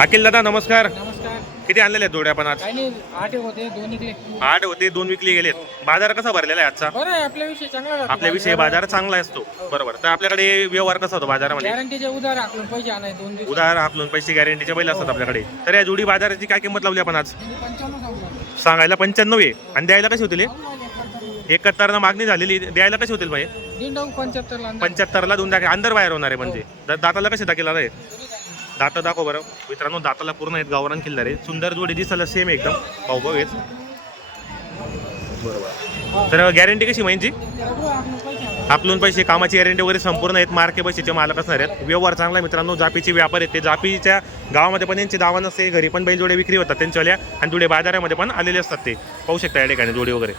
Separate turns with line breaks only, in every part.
अखिल दादा नमस्कार.
नमस्कार.
किती आणलेले आहेत जोड्या आपण आज?
काही नाही आठ होते दोन इकडे.
आठ होते दोन विकली गेलेत. बाजार कसा भरलेला आहे आजचा?
बरं आहे आपल्या विषयी चांगला राहतो.
आपल्या विषयी बाजार. चांगला असतो. बरोबर. तर आपल्याकडे व्यवहार कसा होतो बाजारामध्ये?
गॅरंटीचे उधार पैसे आणाय दोन दिवस
उदाहरण आपलं पैसे गॅरंटीचे बैल असतात आपल्याकडे. तर या जोडी बाजाराची काय किंमत लावली आपण आज?
पंचावन्न सांगू
सांगायला पंच्याण्णव आहे. आणि द्यायला कशी होतील हे? एकाहत्तरनं मागणी झालेली. द्यायला कशी होतील भाई?
दिन टाकू पंच्याहत्तरला
दोन दाखे अंदर बाहेर होणार आहे म्हणजे. दा- दाताला कसे दाखल आहे दात दाखव बरं. मित्रांनो दाताला पूर्ण आहेत गावरान किल्लारे सुंदर जोडी दिसायला सेम एकदम. भाऊ भाऊ आहेत बरोबर. तर गॅरंटी कशी माहिती आपलून पैसे कामाची गॅरंटी वगैरे संपूर्ण आहेत. मार्के पैसेचे मालक असणार आहेत. व्यवहार चांगला आहे मित्रांनो. जापीचे व्यापार आहेत ते. जापीच्या गावामध्ये पण यांची दावा नसते. घरी पण बैल जोडे विक्री होतात त्यांच्यावाल्या आणि जुडे बाजारामध्ये पण आलेले असतात ते. पाहू शकता या ठिकाणी जोडे वगैरे.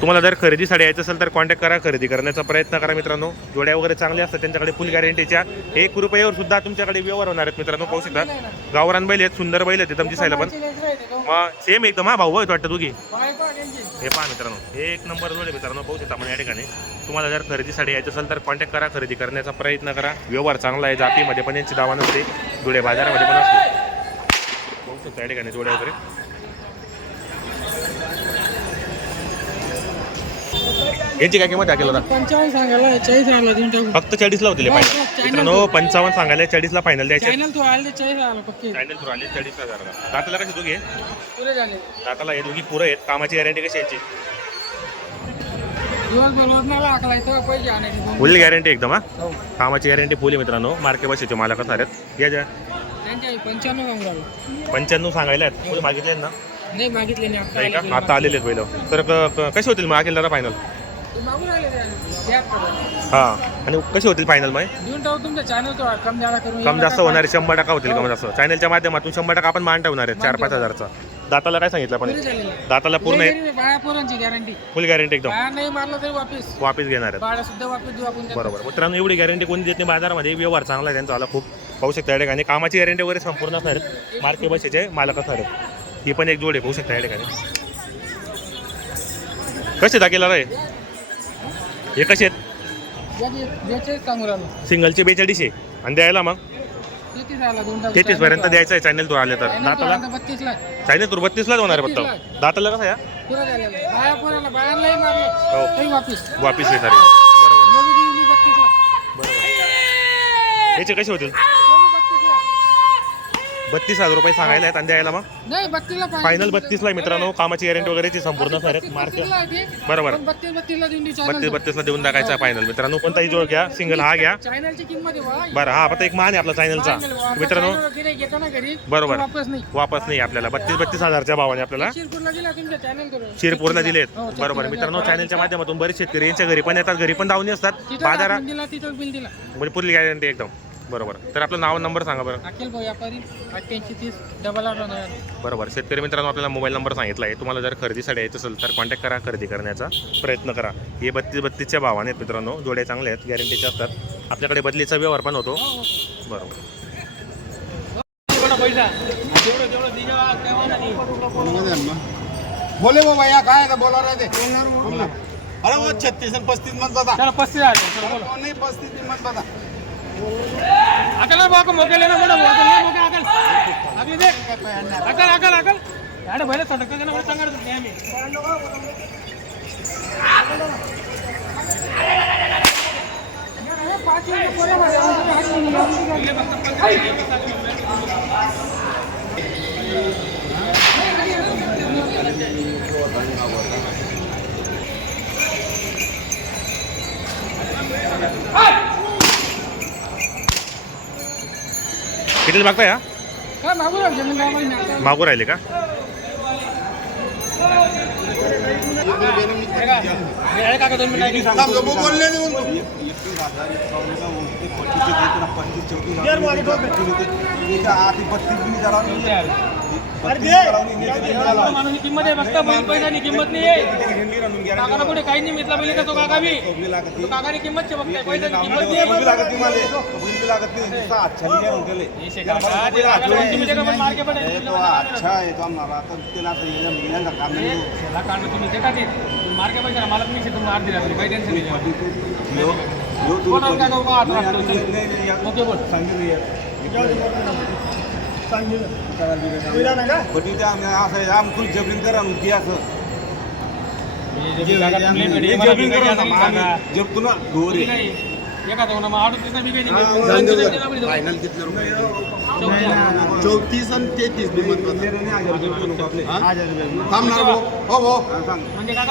तुम्हाला जर खरेदीसाठी यायचं असेल तर कॉन्टॅक्ट करा खरेदी करण्याचा प्रयत्न करा मित्रांनो. जोड्या वगैरे चांगले असतात त्यांच्याकडे फुल गॅरंटीच्या एक रुपयावर सुद्धा तुमच्याकडे व्यवहार होणार आहेत मित्रांनो पाहू शकता. गावरान बैल आहेत सुंदर बैल आहेत तुमची दिसायला पण. मग सेम एकदम हा भाऊ वाटतं दोघी? हे पहा मित्रांनो हे एक नंबर जोडे मित्रांनो पाहू शकता आपण या ठिकाणी. तुम्हाला जर खरेदीसाठी यायचं असेल तर कॉन्टॅक्ट करा खरेदी करण्याचा प्रयत्न करा. व्यवहार चांगला आहे जातीमध्ये पण यांची दावा नसते जुळे बाजारामध्ये पण असते. पाहू शकता या ठिकाणी जोड्या वगैरे. यांची काय किंमत टाकेल
पंचावन्न सांगायला चाळीस आला देऊन टाकू.
फक्त चाळीसला होतील फायनल मित्रांनो पंचावन्न सांगायला चाळीसला फायनल द्यायचे.
चॅनल तू आले चाळीस आला पक्के.
चॅनल थ्रू आले चाळीस हजार दाताला कशी दोघी?
पुरे झाले.
दाताला हे दोघी पुरं आहेत. कामाची गॅरंटी कशी यायची
दिवसभर वजनाला आकलाय तर पैसे आणायचे. दोन
फुल गॅरंटी एकदम हा?
हो.
कामाची गॅरंटी फुल आहे मित्रांनो. मार्के बसेचे मालक असणार आहेत. या ज्या.
पंच्याण्णव सांगू राहिलो
पंच्याण्णव सांगायला आहेत. फुल मागितले ना?
नाही मागितले नाही
नाही
आपल्याला
का आता आलेले आहेत पहिलं तर क- क- कसे होतील मग अखिल दादा फायनल हां. आणि कसे होतील फायनल मग?
देऊन टाकू तुमच्या चॅनल तो कम जादा करून
कम जास्त होणार आहे शंभर टक्का होतील. कम जास्त. चॅनलच्या माध्यमातून शंभर टक्का आपण मान ठेवणार आहेत चार पाच हजारचा. दाताला काय सांगितलं आपण. दाताला पूर्ण आहे
गॅरंटी
फुल गॅरंटी एकदम.
बाया नाही मारलं तरी वापिस.
वापस घेणार आहेत.
बाळा सुद्धा वापिस देऊ आपण त्यांना.
बरोबर. मित्रांनो एवढी गॅरंटी कोणी देत नाही बाजारामध्ये व्यवहार चांगला आहे त्यांचा आला खूप. पाहू शकता या ठिकाणी. कामाची गॅरंटी वगैरे संपूर्ण असणार आहेत. मार्के बसेचे मालक असणार आहेत. ही पण एक जोड आहे पाहू शकता या ठिकाणी. कसे दाखेला रे? हे कसे आहेत? सिंगलचे बेचाळीस आहे. आणि द्यायला मग?
तेहतीस
पर्यंत द्यायचं आहे चॅनल तू आले तर. दाताला? चॅनल तू बत्तीसलाच होणार आहे फक्त. दाताला कसं
मारलं
हो?
तरी वापिस.
येणार आहे. बरोबर. बरोबर. याचे कसे होतील?
बत्तीस
हजार रुपये सांगायला आहेत आणि द्यायला मग?
नाही बत्तीसला
फायनल बत्तीसला आहे मित्रांनो. कामाची गॅरंटी वगैरेची संपूर्ण असणार आहेत मार्क
ते.
बरोबर.
बत्तीस बत्तीसला देऊन देऊ
बत्तीस बत्तीसला देऊन टाकायचा फायनल मित्रांनो कोणताही जोड घ्या. सिंगल हा घ्या.
किंमत.
बरं हा आता एक मान आहे आपला चॅनलचा मित्रांनो. बरोबर.
तो वापस नाही
आपल्याला. बत्तीस बत्तीस हजारच्या भावाने आपल्याला.
शिरपूरला
दिलेत.
हो,
बरोबर. मित्रांनो चॅनलच्या माध्यमातून बरेच शेतकरी यांच्या घरी पण येतात घरी पण धावणी असतात. बाजारात म्हणजे पुरली गॅरंटी एकदम. बरोबर. तर आपलं नाव नंबर सांगा बरं.
अखिल भाऊ व्यापारी अठ्ठ्याऐंशी तीस डबल आठ.
बरोबर. शेतकरी मित्रांनो आपल्याला मोबाईल नंबर सांगितला आहे. तुम्हाला जर खरेदीसाठी यायचं असेल तर कॉन्टॅक्ट करा खरेदी करण्याचा प्रयत्न करा. हे बत्तीस बत्तीसच्या भावाने आहेत मित्रांनो. जोड्या चांगले आहेत गॅरंटीचे असतात. आपल्याकडे बदलीचा व्यवहार पण होतो.
हो, हो, हो.
बरोबर.
बोले बाबा या काय आहे बोला अरे वो छत्तीस आणि पस्तीस मत बता
चला पस्तीस.
नाही पस्तीस मत बता
అక్కడ బాక మొక్కలేనా మేడం అక్కడ అక్కడ అక్కడ ఆడ పోయలే తొడకగానే కూడా సంగడుతుంది ఏమి పాచి
किती मागताय हा
काय मागू राहिलो
का
हे आहे माणूस किंमत आहे बघता बैल पैशानी किंमत नाही आहे. काकाला पुढे काही नाही बैल का तो काका बी. तो काकाने किंमत चे बघताय पैशानी किंमत नाही. मार्के पैशाला मला तुम्ही तुम्ही आठ दिला काही टेन्शन नाही. कोणाला काका उभा हात राखतो? ओके बोल.
पण इथे आम्ही असं आहे, आम खूप जबरीन करा असं ना आहे. फायनल किती रुपये? चौतीस आणि तेहतीस थांबणार भाऊ. हो बिघा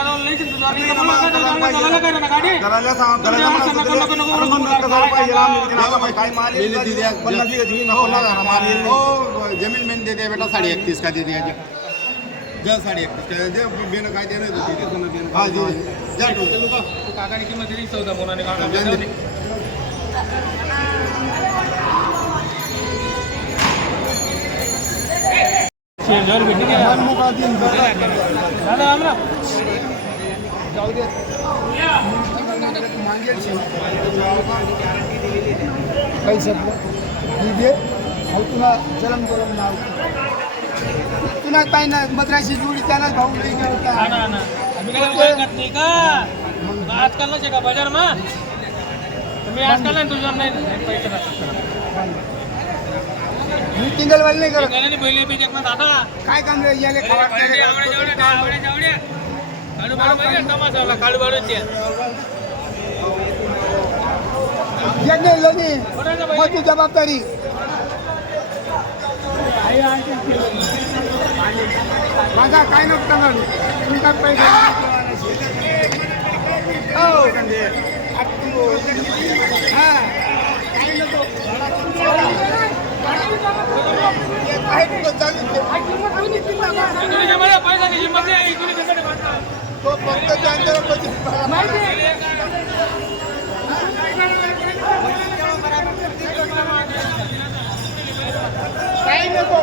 जमीन जरा
मैंने दे दिया बेटा साढ़े इकतीस का दे दिया जी जा साढ़े इकतीस का दे बेन काय दे रहे थे हाँ जी जा. टू
तू. काकाने किंमत दिली चौदा मोनाने काका जाऊ
दे.
दे. शेरझार भेटली
काय ना मद्रासी जोडी त्यालाच भाऊ नाही
काय आजकाल नसे का बाजार मा तुम्ही आजकाल नाही तुझ्या नाही पैसे राहतात.
मी टिंगल वाले नाही करत काय काम रे याले खावा
आवडे, आवडे, आवडे, आवडे, आवडे. काळू बाळू पाहिजे ना तमाशाला, काळू बाळूचे.
येणे लोणी? मोठी जबाबदारी माझा काय नको सांगाल तुम्ही काय पैसे हो. हा. काय नको.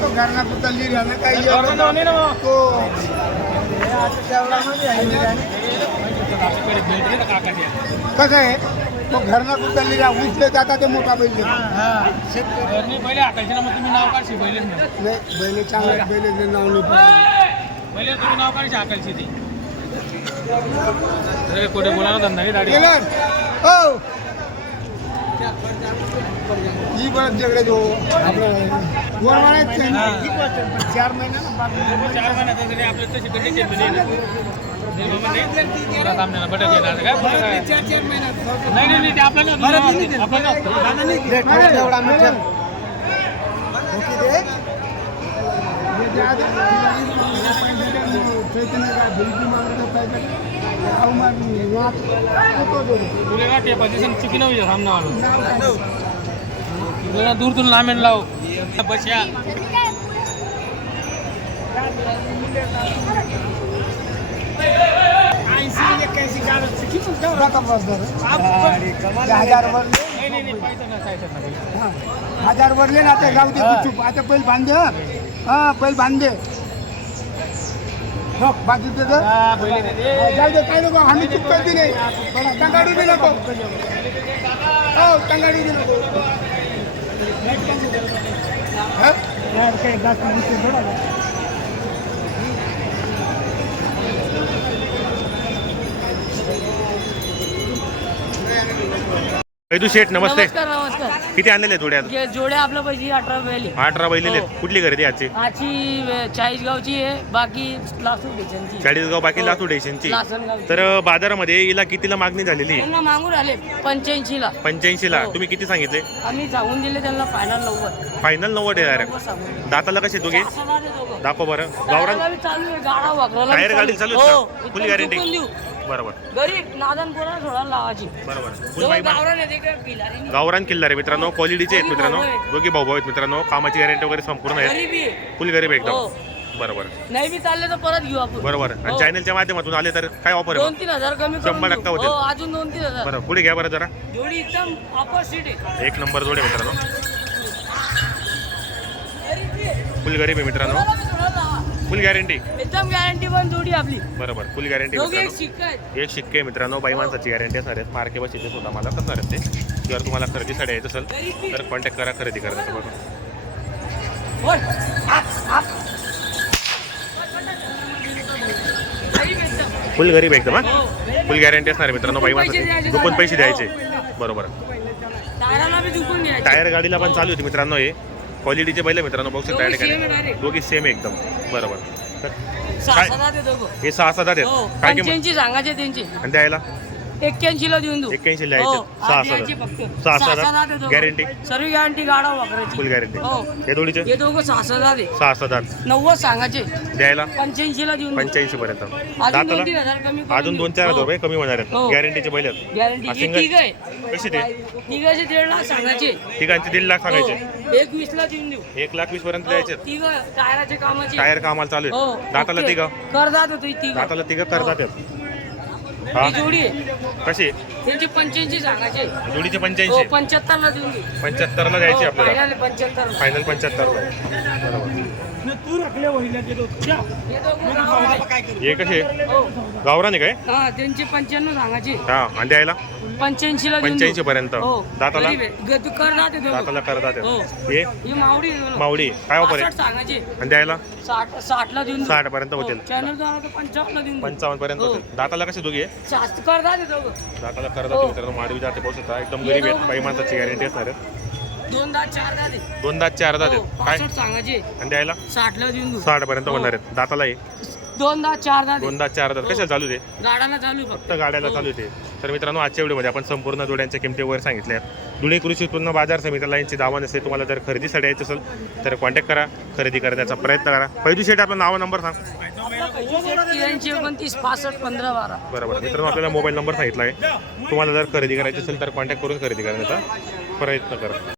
तो घरना कुठली राहणं काही. तो कसं आहे? तो घरना कुठली राहा उचले जाता ते मोठा बैल
पहिले हाकायचे ना मग तुम्ही नाव काढशी नाही
बैल चांगले बैल नाव नाही
तुम्ही नाव काढशी हाकायची ती. अरे कुठे बोला धंदा दाढी?
गेलं हो! ही परत तिकडे जो आपलं दोन महिन्यात चार
महिन्यात तरी आपले तसे कधी चेंज नाही ना. ते बाबा नाही. पुरा सामन्याला बटन घेणार काय पुरा काय? नाही नाही नाही, ते आपल्याला आपल्याला
नाही, एवढा मिठा. ओके दे. जे जे आधी चैतन्य काय भिलकी मारत पाहिजे गाव मारून वाप होतो तो.
तुला लांबेन लाव
ते हजार वरले
ना पाहिजे ना पाहिजे.
हा. हजार वरले ना ते जाऊ दे चुप आता पहिले बांधे हा. पहिले बांधे. हो
ते दे.
जाऊ दे काय नको आम्ही चूक करते नाही? टंगाडी बी नको. हो टंगाडी बी नको.
शेठ नमस्ते
नमस्कार नमस्कार
किती आणलेले आहेत जोड्या
जे जोड्या आपल्या पैकी अठरा वेळी
अठरा बैलेले
हो.
आहेत कुठली खरेदी आजची
आजची चाळीस गावची आहे बाकी लासूर स्टेशनची
चाळीसगाव बाकी
हो.
लातूर
लासनगावची.
तर अं, बाजारामध्ये हिला कितीला मागणी झालेली
त्यांना मागून आले पंच्याऐंशी ला
पंच्याऐंशी ला
हो.
तुम्ही किती सांगितले
आम्ही सांगून दिले त्यांना फायनल नव्वद
फायनल नव्वद आहे
नव्वद
direct.
सांगून दिले.
दाताला कसे दोघे. दाखव बरं गावरान
बी चालू आहे गाडा वागराला बी
टायर गाडी चालू
आहे. हो
का?
चुकून देऊ
बरोबर.
गरीब नादन थोडा लावायची.
बरोबर.
गावरान आहेत,
किल्लार मित्रांनो क्वालिटीचे आहेत मित्रांनो.
आहेत.
दोघी भाऊ भाऊ आहेत मित्रांनो. कामाची गॅरंटी वगैरे संपूर्ण आहे
गरीबी आहे.
फुल गरीब एकदम.
हो.
बरोबर.
नाही बी चालले तर परत घेऊ आपण.
बरोबर. आणि
हो.
चॅनलच्या माध्यमातून आले तर काय ऑफर आहे
दोन तीन हजार कमी
शंभर टक्का. होतील.
हो अजून दोन तीन हजार.
बरं पुढे घ्या बरं जरा.
जोडी एकदम ऑपोजिट आहे.
एक नंबर जोडे मित्रांनो. फुल गरीब आहे मित्रांनो. फुल गॅरंटी
एकदम गॅरंटी पण जोडी आपली.
बरोबर फुल गॅरंटी
दोघे एक शिक्का आहेत
एक शिक्के आहे मित्रांनो बाई माणसाची गॅरंटी असणार आहेत मार्के बस इथे सुद्धा मला करणार आहेत ते. जर तुम्हाला खरेदीसाठी यायचं असेल तर कॉन्टॅक्ट करा खरेदी करण्याचं बघा.
बोल. गरीब एकदम.
फुल गरीब एकदम हा?
हो,
फुल गॅरंटी असणार आहे मित्रांनो बाई माणसाची. दुपन पैसे
हो.
द्यायचे बरोबर.
टायराला बी दुखून घ्यायचे
टायर गाडीला पण चालू होती मित्रांनो हे. क्वालिटीचे आहे मित्रांनो बघू शकता या
दोघी
ठिकाणी. सेम एकदम. बरोबर. तर काय- हे सहा सात
हो
आहेत काय किंमत?
सांगायचे त्यांचे.
आणि द्यायला?
एक्क्याऐंशी ला देऊन देऊ.
एक्क्याऐंशी
हो,
लिहायचे सहा
द्यायचे फक्त.
सहा
सहा आहे दोघं.
गॅरंटी
सर्व गॅरंटी गाडा वापरायची.
फुल गॅरंटी
हो.
हे जोडीचे
हे दोघं सहा
सहा सात आठ
नव्वद सांगायचे.
द्यायला?
पंच्याऐंशी ला देऊन देऊ.
पंच्याऐंशी पर्यंत.
अजून दोन
दाताला?
तीन हजार कमी करून
अजून. दोन चार हजार
हो.
रुपये कमी होणार आहेत.
हो.
गॅरंटीचे बैल आहेत
गॅरंटी
हा,
हे
single-
ठीक आहे.
ते?
तिघाचे दीड लाख सांगायचे.
ठिकाणचे दीड लाख सांगायचे.
हो, एक वीस ला देऊन देऊ.
एक लाख वीस पर्यंत
हो,
द्यायचे.
तिघ टायराचे कामाचे.
टायर कामाला चालू
हो.
आहे दाताला
ओके.
तिघ.
करदात होतो तिघ.
दाताला तिघ करतात आहेत. हा?
ही जोडी आहे.
कशी?
त्यांची पंच्याऐंशी सांगायचे
जोडीचे
हो
पंच्याऐंशी
पंच्याहत्तर ला देऊन देऊ
पंच्याहत्तरला द्यायची आपल्याला.
फायनल पंच्याहत्तर.
फायनल पंच्याहत्तरला. बरोबर.
तू रखले.
हे.
हे कसे?
हो.
गावरान काय?
हा त्यांचे पंच्याण्णव सांगायचे.
हा आणि द्यायला
पंच्याऐंशी ला.
पंच्याऐंशी पर्यंत.
हो.
दाताला?
दोघं.
दाताला
हो.
हे?
ही मावडी.
मावडी काय आहे?
सांगायचे.
आणि द्यायला
साठ साठ ला देऊन देऊ.
साठ पर्यंत
हो,
होतील.
तर पंचावन्न ला देऊन देऊ.
पंचावन्न पर्यंत
हो.
होतील. दाताला कसे दोघी आहे
जास्त दोघं.
दाताला करतात
हो.
मित्रांनो. माडवी जाते पाहू शकता एकदम गरीब आहेत. बाई माणसाची गॅरंटी असणार आहे.
दोन दात चार दात आहे
दोन दात चार दात
हो,
आहेत काय?
पासष्ट सांगायचे.
आणि द्यायला?
साठ ला देऊन देऊ
साठ पर्यंत
हो.
होणार आहेत. दाताला हे.
दोन दात चार दात
दोन दात चार दात कशाला चालू दे
गाडाला चालू आहे
फक्त. गाड्याला
हो.
चालू होते तर मित्रांनो आजच्या व्हिडिओमध्ये आपण संपूर्ण जोड्यांच्या किमती वगैरे सांगितल्या धुळे कृषी उत्पन्न बाजार समितीला यांची दावा नसते तुम्हाला जर खरेदीसाठी यायचं असेल तर कॉन्टॅक्ट करा. खरेदी करण्याचा प्रयत्न करा. पहिली शेट आपलं नाव नंबर सांग.
त्र्याऐंशी एकोणतीस पासष्ट पंधरा बारा.
बरोबर. मित्रांनो आपल्याला मोबाईल नंबर सांगितला आहे. तुम्हाला जर खरेदी करायची असेल तर कॉन्टॅक्ट करून खरेदी करण्याचा प्रयत्न करा.